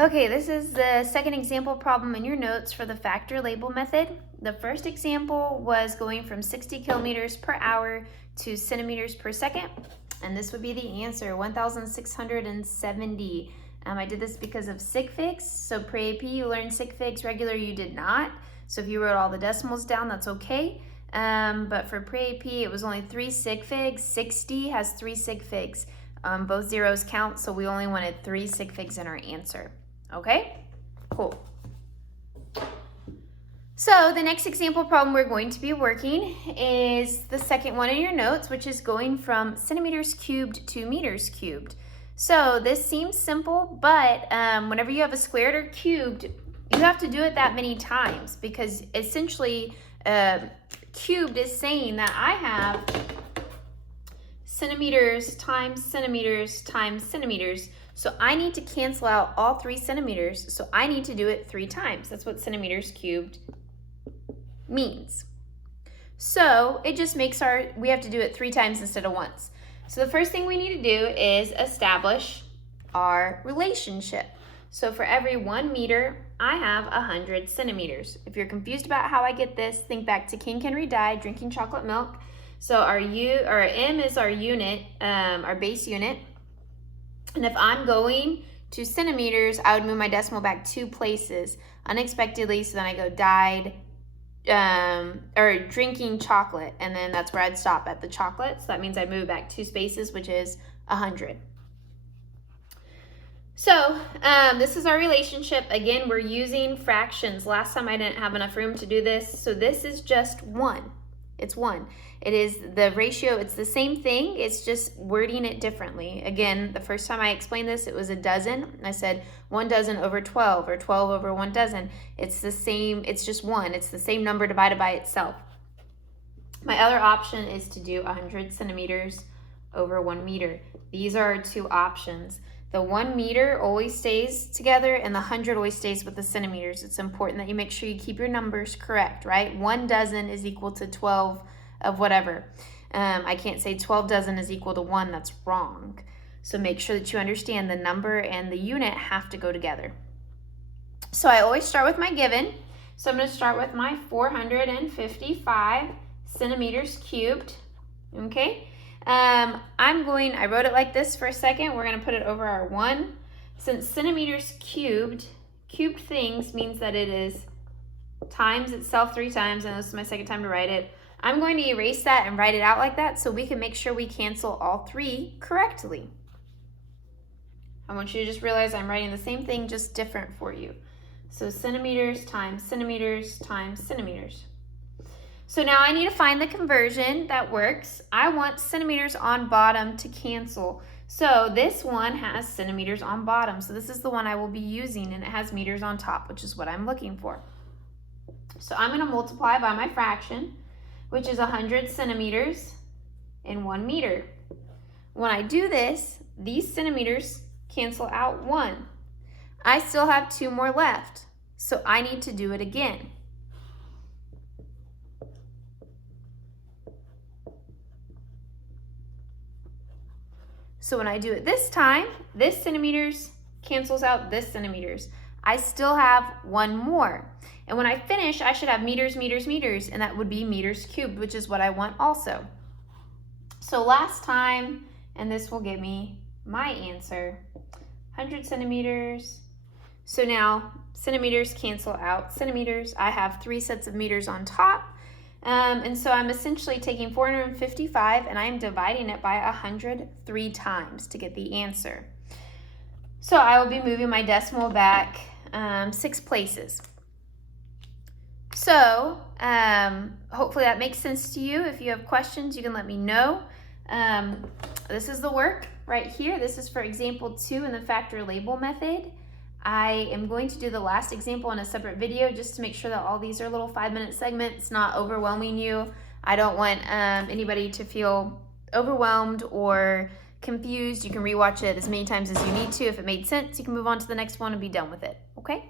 Okay, this is the second example problem in your notes for the factor label method. The first example was going from 60 kilometers per hour to centimeters per second, and this would be the answer, 1,670. I did this because of sig figs. So pre-AP you learned sig figs, regular you did not. So if you wrote all the decimals down, that's okay. But for pre-AP it was only 3 sig figs. 60 has 3 sig figs. Both zeros count, so we only wanted 3 sig figs in our answer. Okay, cool. So the next example problem we're going to be working is the second one in your notes, which is going from centimeters cubed to meters cubed. So this seems simple, but whenever you have a squared or cubed, you have to do it that many times, because essentially cubed is saying that I have centimeters times centimeters times centimeters. So I need to cancel out all 3 centimeters, so I need to do it 3 times. That's what centimeters cubed means. So it just makes we have to do it 3 times instead of once. So the first thing we need to do is establish our relationship. So for every 1 meter, I have 100 centimeters. If you're confused about how I get this, think back to King Henry Dye, drinking chocolate milk. So our M is our unit, our base unit. And if I'm going to centimeters, I would move my decimal back 2 places unexpectedly. So then I go died, or drinking chocolate. And then that's where I'd stop at the chocolate. So that means I'd move back 2 spaces, which is 100. So this is our relationship. Again, we're using fractions. Last time I didn't have enough room to do this. So this is just 1. It's 1. It is the ratio, it's the same thing, it's just wording it differently. Again, the first time I explained this, it was a dozen. I said 1 dozen over 12 or 12 over 1 dozen. It's the same, it's just 1. It's the same number divided by itself. My other option is to do 100 centimeters over 1 meter. These are our 2 options. The 1 meter always stays together and the 100 always stays with the centimeters. It's important that you make sure you keep your numbers correct, right? 1 dozen is equal to 12 of whatever. I can't say 12 dozen is equal to 1. That's wrong. So make sure that you understand the number and the unit have to go together. So I always start with my given. So I'm going to start with my 455 centimeters cubed. Okay. I wrote it like this for a second. We're going to put it over our 1. Since centimeters cubed things means that it is times itself 3 times, and this is my second time to write it. I'm going to erase that and write it out like that so we can make sure we cancel all 3 correctly. I want you to just realize I'm writing the same thing, just different for you. So centimeters times centimeters times centimeters. So now I need to find the conversion that works. I want centimeters on bottom to cancel. So this one has centimeters on bottom. So this is the one I will be using, and it has meters on top, which is what I'm looking for. So I'm going to multiply by my fraction, which is 100 centimeters in 1 meter. When I do this, these centimeters cancel out 1. I still have 2 more left, so I need to do it again. So when I do it this time, this centimeters cancels out this centimeters. I still have 1 more. And when I finish, I should have meters, meters, meters, and that would be meters cubed, which is what I want also. So last time, and this will give me my answer, 100 centimeters. So now centimeters cancel out centimeters. I have 3 sets of meters on top. And so I'm essentially taking 455 and I'm dividing it by 100 3 times to get the answer. So I will be moving my decimal back 6 places. So hopefully that makes sense to you. If you have questions, you can let me know. This is the work right here. This is for example 2 in the factor label method. I am going to do the last example in a separate video just to make sure that all these are little 5-minute segments, not overwhelming you. I don't want anybody to feel overwhelmed or confused. You can rewatch it as many times as you need to. If it made sense, you can move on to the next one and be done with it, okay?